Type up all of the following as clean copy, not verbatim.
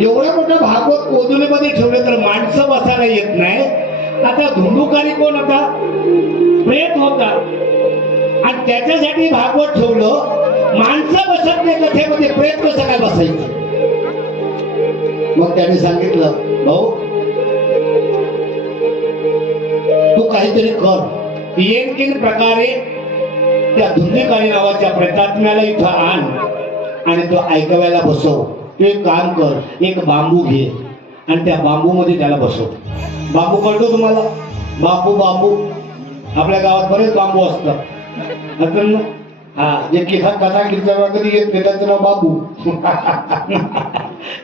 एवढं मोठं भागवत कोदुलीमध्ये ठेवलं तर माणसं बसायला येत नाही. आता धुंडुकारी कोण होता? प्रेत होता. आणि त्याच्यासाठी भागवत ठेवलं. माणसं बसत नाही कथेमध्ये, प्रेत कसं काय बसायचं? मग त्याने सांगितलं, भाऊ तू काहीतरी कर. येनकीन प्रकारे त्या धुंडुकारी नावाच्या प्रेतात्म्याला इथं आण आणि तो ऐकवायला बसव. तू एक काम कर, एक बांबू घे आणि त्या बांबू मध्ये त्याला बसव. बांबू कळतो तुम्हाला? बांबू आपल्या गावात बरेच बांबू असतात ना. हा, जे कथा कीर्तन कधी येत नाही त्याचं नाव बांबू.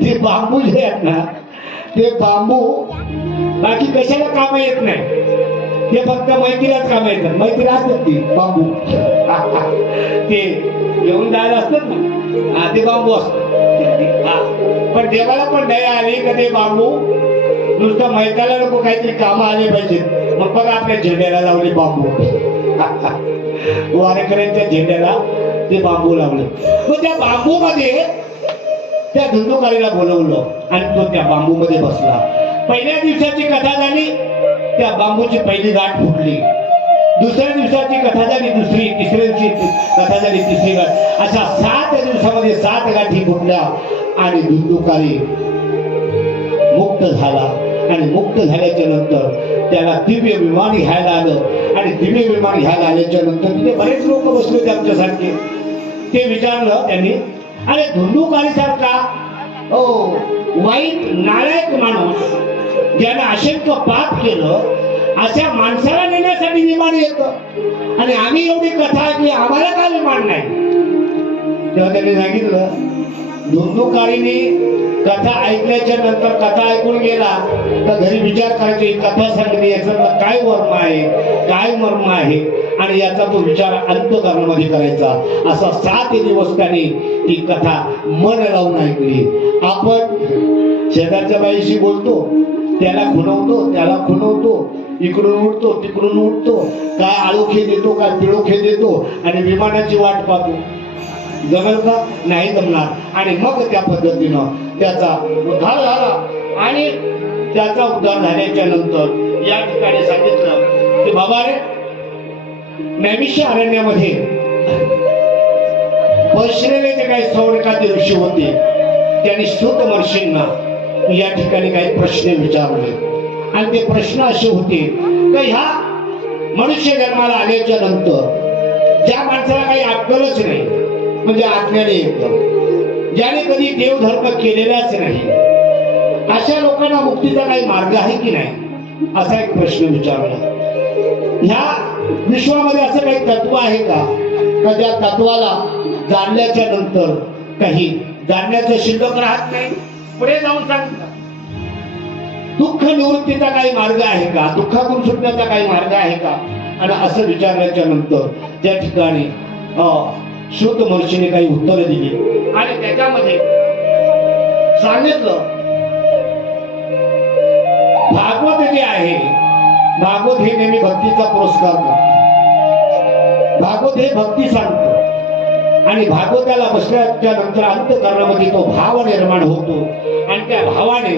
ते बांबू जे आहेत ना, ते बांबू बाकी कशाला काम येत नाही. ते फक्त मैत्रीलाच काम येतात. मैत्री असतात ती बांबू. ते घेऊन जायला असतात ना, हा ते बांबू असतात. पण देवाला पण दया आली का ते बांबू नुसतं मैत्याला नको, काहीतरी कामं आले पाहिजेत. मग बघा आपल्या झेंड्याला लावले बांबू. वारकऱ्यांच्या झेंड्याला ते बांबू लावले. मग त्या बांबू मध्ये त्या धुंडुकारीला बोलवलं आणि तो त्या बांबू मध्ये बसला. पहिल्या दिवसाची कथा झाली, त्या बांबूची पहिली गाठ फुटली. दुसऱ्या दिवसाची कथा झाली दुसरी, तिसऱ्या दिवशी कथा झाली तिसरी गाठ. अशा 7 दिवसामध्ये 7 गाठी फुटल्या आणि धुंडुकारी मुक्त झाला. आणि मुक्त झाल्याच्या नंतर त्याला दिव्य विमान घ्यायला आलं. आणि दिव्य विमान घ्यायला आल्याच्या नंतर तिथे बरेच लोक बसले होते आमच्यासारखे. ते विचारलं त्यांनी, अरे धुंडुकारी सारखा वाईट नालायक माणूस ज्याने असंख्य पाप केलं, अशा माणसाला नेण्यासाठी विमान येतं आणि आम्ही एवढी कथा ऐकली, आम्हाला का विमान नाही? तेव्हा त्यांनी सांगितलं, धुंडुकारीने कथा ऐकल्याच्या नंतर कथा ऐकून गेला तर घरी विचार करायचा, ही कथा सांगली याचा काय वर्म आहे, काय मर्म आहे, आणि याचा तो विचार अंतःकरणामध्ये करायचा. असा 7 दिवस त्याने ती कथा मन लावून ऐकली. आपण शेजारच्या बाईशी बोलतो, त्याला खुणवतो, त्याला खुणवतो, इकडून उठतो तिकडून उठतो, काय आळोखे देतो, काय पिळोखे देतो आणि विमानाची वाट पाहतो. जमेल का? नाही जमणार. आणि मग त्या पद्धतीनं त्याचा उद्धार झाला. आणि त्याचा उद्धार झाल्याच्या नंतर या ठिकाणी सांगितलं की बाबा रे, नैमिष्य अरण्यामध्ये बसलेले जे काही सौनकादी ऋषी होते त्यांनी सूत महर्षींना या ठिकाणी काही प्रश्न विचारले. आणि ते प्रश्न असे होते की ह्या मनुष्य जन्माला आल्याच्या नंतर ज्या माणसाला काही अक्कलच नाही, म्हणजे आज्ञाने एकदम, ज्याने कधी देवधर्म केलेलाच नाही, अशा लोकांना मुक्तीचा काही मार्ग आहे की नाही, असा एक प्रश्न विचारला. ह्या विश्वामध्ये असं काही तत्व आहे का ज्या तत्वाला जाणल्याच्या नंतर काही जाणण्याचं शिल्लक राहत नाही? पुढे जाऊन सांगतात, दुःख निवृत्तीचा काही मार्ग आहे का, दुःखातून सुटण्याचा काही मार्ग आहे का? आणि असं विचारल्याच्या नंतर त्या ठिकाणी सूत महर्षीने काही उत्तरं दिली. आणि त्याच्यामध्ये सांगितलं, भागवत जे आहे, भागवत हे नेहमी भक्तीचा पुरस्कार करतो. भागवत हे भक्ती सांगतो आणि भागवताला बसल्याच्या नंतर अंतःकरणामध्ये तो भाव निर्माण होतो आणि त्या भावाने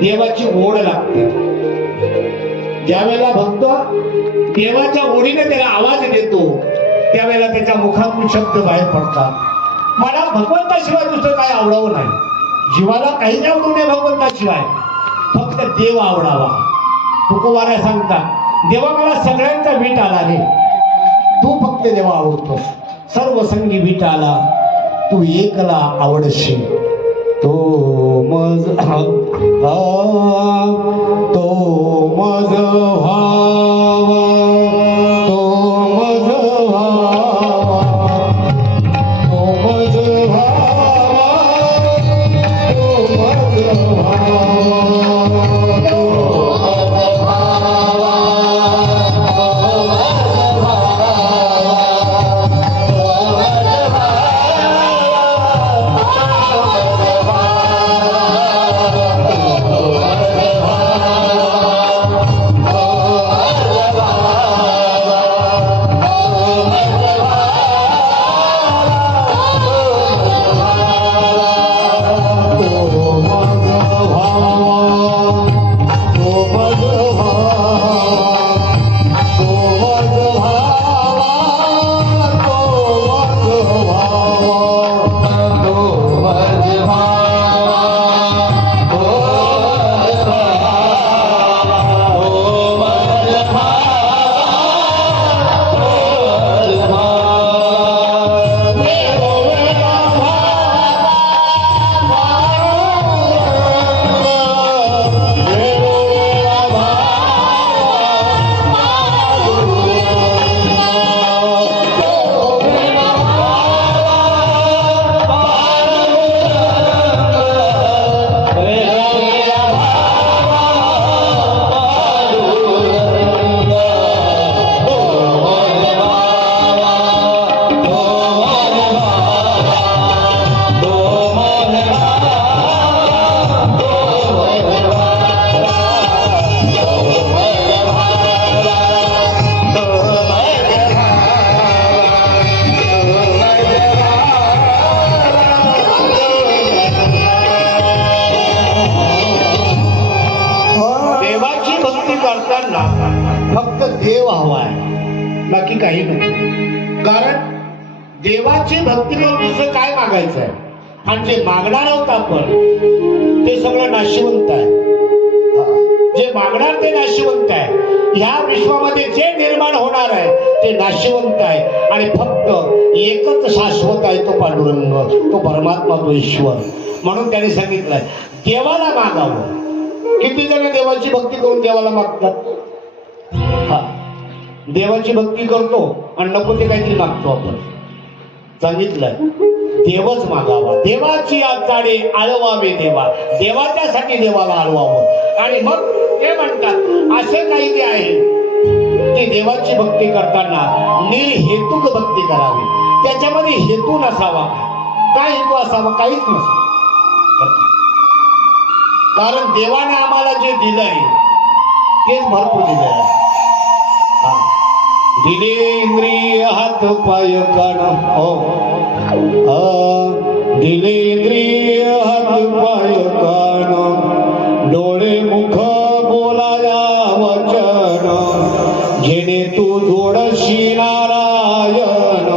देवाची ओढ लागते. ज्यावेळेला भक्त देवाच्या ओढीने त्याला आवाज देतो त्यावेळेला त्याच्या मुखातून शब्द बाहेर पडतात, मला भगवंताशिवाय दुसरं काय आवडावं नाही, जीवाला काही नाही आवडू नये भगवंताशिवाय, फक्त देव आवडावा. तुकोबारा सांगतात, देवा मला सगळ्यांचा वीट आला रे, तू फक्त देवा आवडतोस, सर्व संगी वीट आला, तू एकला आवडशील. तो मज भावा, माणसाला फक्त देव हवा आहे, बाकी काही नाही. कारण देवाची भक्ती करून दुसरं काय मागायचं आहे? आणि जे मागणार आहोत आपण ते सगळं नाशिवंत आहे. जे मागणार ते नाशिवंत आहे. ह्या विश्वामध्ये जे निर्माण होणार आहे ते नाशिवंत आहे. आणि फक्त एकच शाश्वत आहे, तो पांडुरंग, तो परमात्मा, तो ईश्वर. म्हणून त्याने सांगितलंय देवाला मागावं. किती जण देवाची भक्ती करून देवाला मागतात? हा, देवाची भक्ती करतो आणि नको ते काहीतरी मागतो आपण. सांगितलंय देवच मागावा. देवाची आचाडे आळवावे देवा. देवाच्यासाठी देवाला आळवावं. आणि मग ते म्हणतात असं काही जे आहे की देवाची भक्ती करताना निर्हेतुक भक्ती करावी. त्याच्यामध्ये हेतू नसावा. काय हेतू असावा? काहीच नसावा. कारण देवाने आम्हाला जे दिलंय तेच भरपूर दिलंय. दिले इंद्रिय हात पाय कान, दिले इंद्रिय हात पाय कान, डोळे मुख बोलाया वचन, जेणे तू जोडशी नारायण,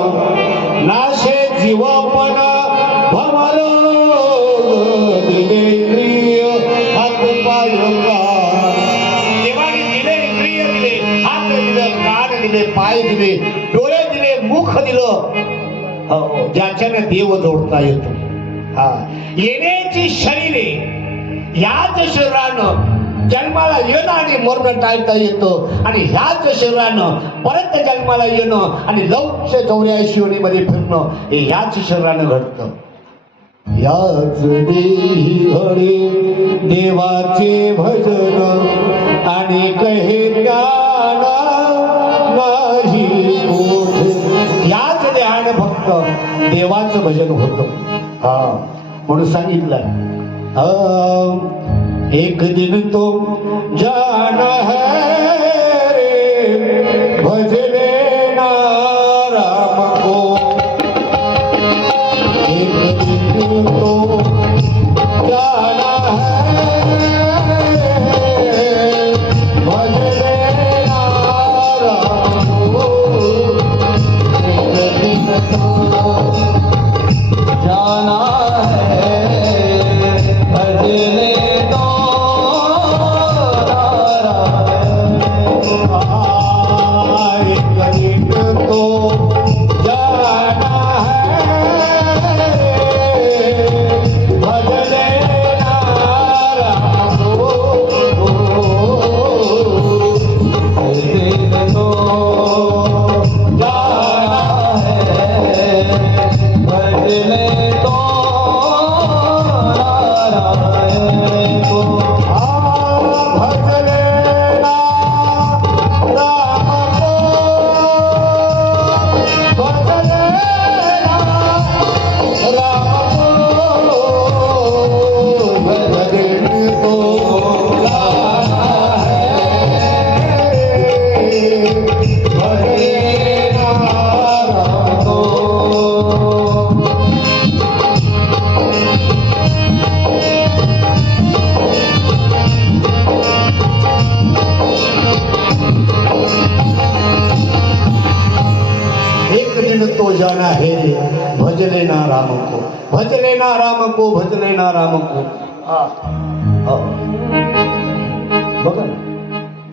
नाशे जीवपण भमर. दिले इंद्रिय हात पाय कान. देवाने दिले इंद्रिय दिले, हात दिलं, कान दिले, पाय दिले, डोळे दिले, मुख दिलं, ज्याच्याने देव जोडता येतो. हा, येण्याची शरीरे, ह्याच शरीरानं जन्माला येणं आणि मरण टाळता येतं. आणि ह्याच शरीरानं परत जन्माला येणं आणि लौक्ष 84 योनीमध्ये फिरणं हे ह्याच शरीरानं घडतं. याच देही घडे देवाचे भजन, आणि कहे ज्ञान नाही कोठे. याच देहाने फक्त देवाचं भजन होतं. हा, म्हणून सांगितलं एक दिन तो जाना है रे, भजले ना राम को. एक दिन तो जाना है रे, भजले ना राम को. एक दिन तो जाना है, भजले तो एक दिन तो जाना है, भजले राम को. एक दिन तो जाना है, भजले तो नारायण को. भजले राम को, भजले राम को, भजले तो जाना है, भजले राम को. एक दिन तो जाना है रे, भजले ना राम को, भजले ना राम को, भजले ना राम को. बघा ना,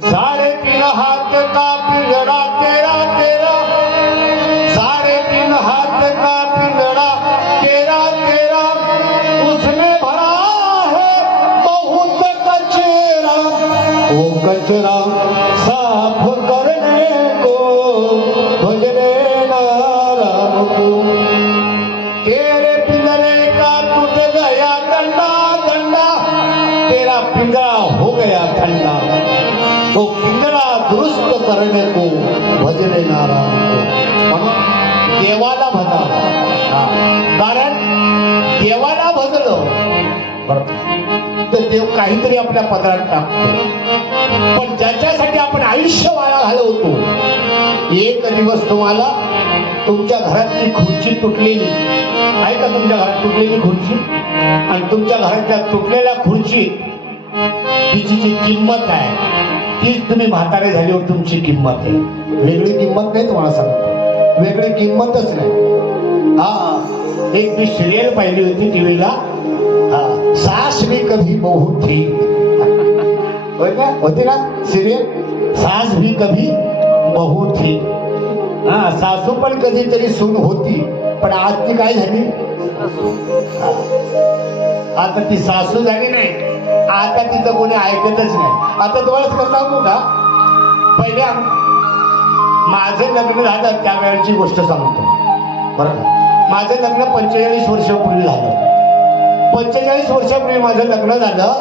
3.5 हाथ का पिंजरा तेरा तेरा, 3.5 हाथ का पिंजरा तेरा तेरा, उसमें भरा है बहुत कचरा. वो कचरा साफ करने को भजले ना राम को. तेरे पिंजरे का टूट गया डंडा डंडा, तेरा पिंजरा हो गया ठंडा. तो पिंजरा दुरुस्त करने को भजले ना राम को. म्हणून देवाला भजा. कारण देवाला भजलं तर देव काहीतरी आपल्या पदरात टाकतो. पण ज्याच्यासाठी आपण आयुष्य वाया घालवतो, एक दिवस तुम्हाला तुमच्या घरातली खुर्ची तुटलेली आहे का, तुमच्या घरात तुटलेली खुर्ची, आणि तुमच्या घरात त्या तुटलेल्या खुर्ची तिची जी किंमत आहे तीच तुम्ही म्हातारे झाल्यावर तुमची किंमत आहे. वेगळी किंमत नाही तुम्हाला सांगतो, वेगळी किंमतच नाही. हा एक मी सिरियल पाहिली होती टीव्हीला, सास भी कभी बहू थी. होय का, होती ना सिरियल, सास भी कभी बहू थी. हा सासू पण कधीतरी सून होती, पण आज ती काय झाली, आता ती सासू झाली नाही, आता तिचं कोणी ऐकतच नाही. आता तुम्हाला खरं सांगू का, पहिल्या माझं लग्न झालं त्यावेळेची गोष्ट सांगतो बरं का. माझं लग्न 45 वर्षापूर्वी झालं. 45 वर्षापूर्वी माझं लग्न झालं.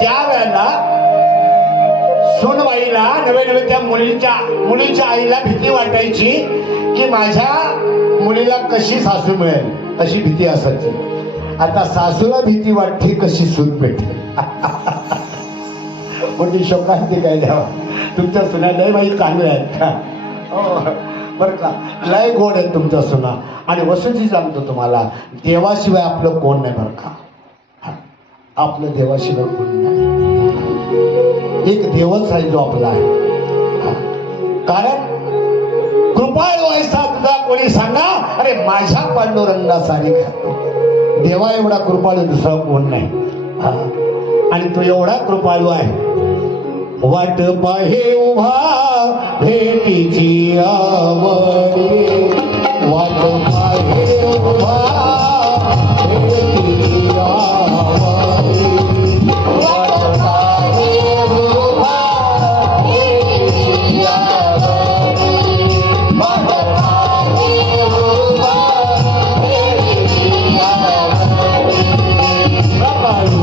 त्यावेळेला सुनबाईला नवे नवे त्या मुलीच्या आईला भीती वाटायची की माझ्या मुलीला कशी सासू मिळेल अशी भीती असायची. आता सासूला भीती वाटते कशी सून भेटेल. मोठी शोकांती काय द्यावा, तुमच्या सुना लय बाई चांगल्या आहेत बरं का, लय गोड आहेत तुमच्या सुना. आणि वसुची सांगतो तुम्हाला, देवाशिवाय आपलं कोण नाही बरं का, आपलं देवाशिवाय कोण नाही. एक देवच आहे जो आपला आहे. कारण कृपाळू ऐसा तुझा कोणी सांगा, अरे माझ्या पांडुरंगा सारिखा. देवा एवढा कृपाळू दुसरा कोण नाही. आणि तो एवढा कृपाळू आहे, वाट पाहे उभा भेटीची आवडी, वाट पाहे उभा भेटीची आवडी, वाट पाहे उभा भेटीची आवडी, वाट पाहे उभा भेटीची आवडी. कृपाळू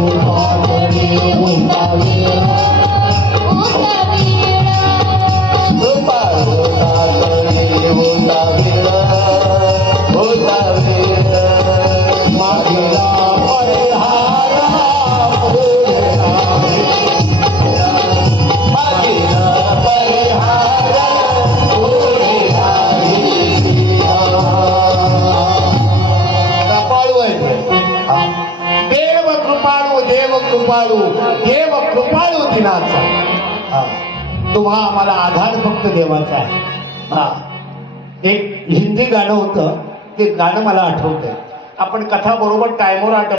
भागडी उभावे, देव कृपाळू दिनाचा. तुम्हा आम्हाला आधार फक्त देवाचा आहे. एक हिंदी गाणं होतं, ते गाणं मला आठवतंय. आपण कथा बरोबर टायमवर आठवत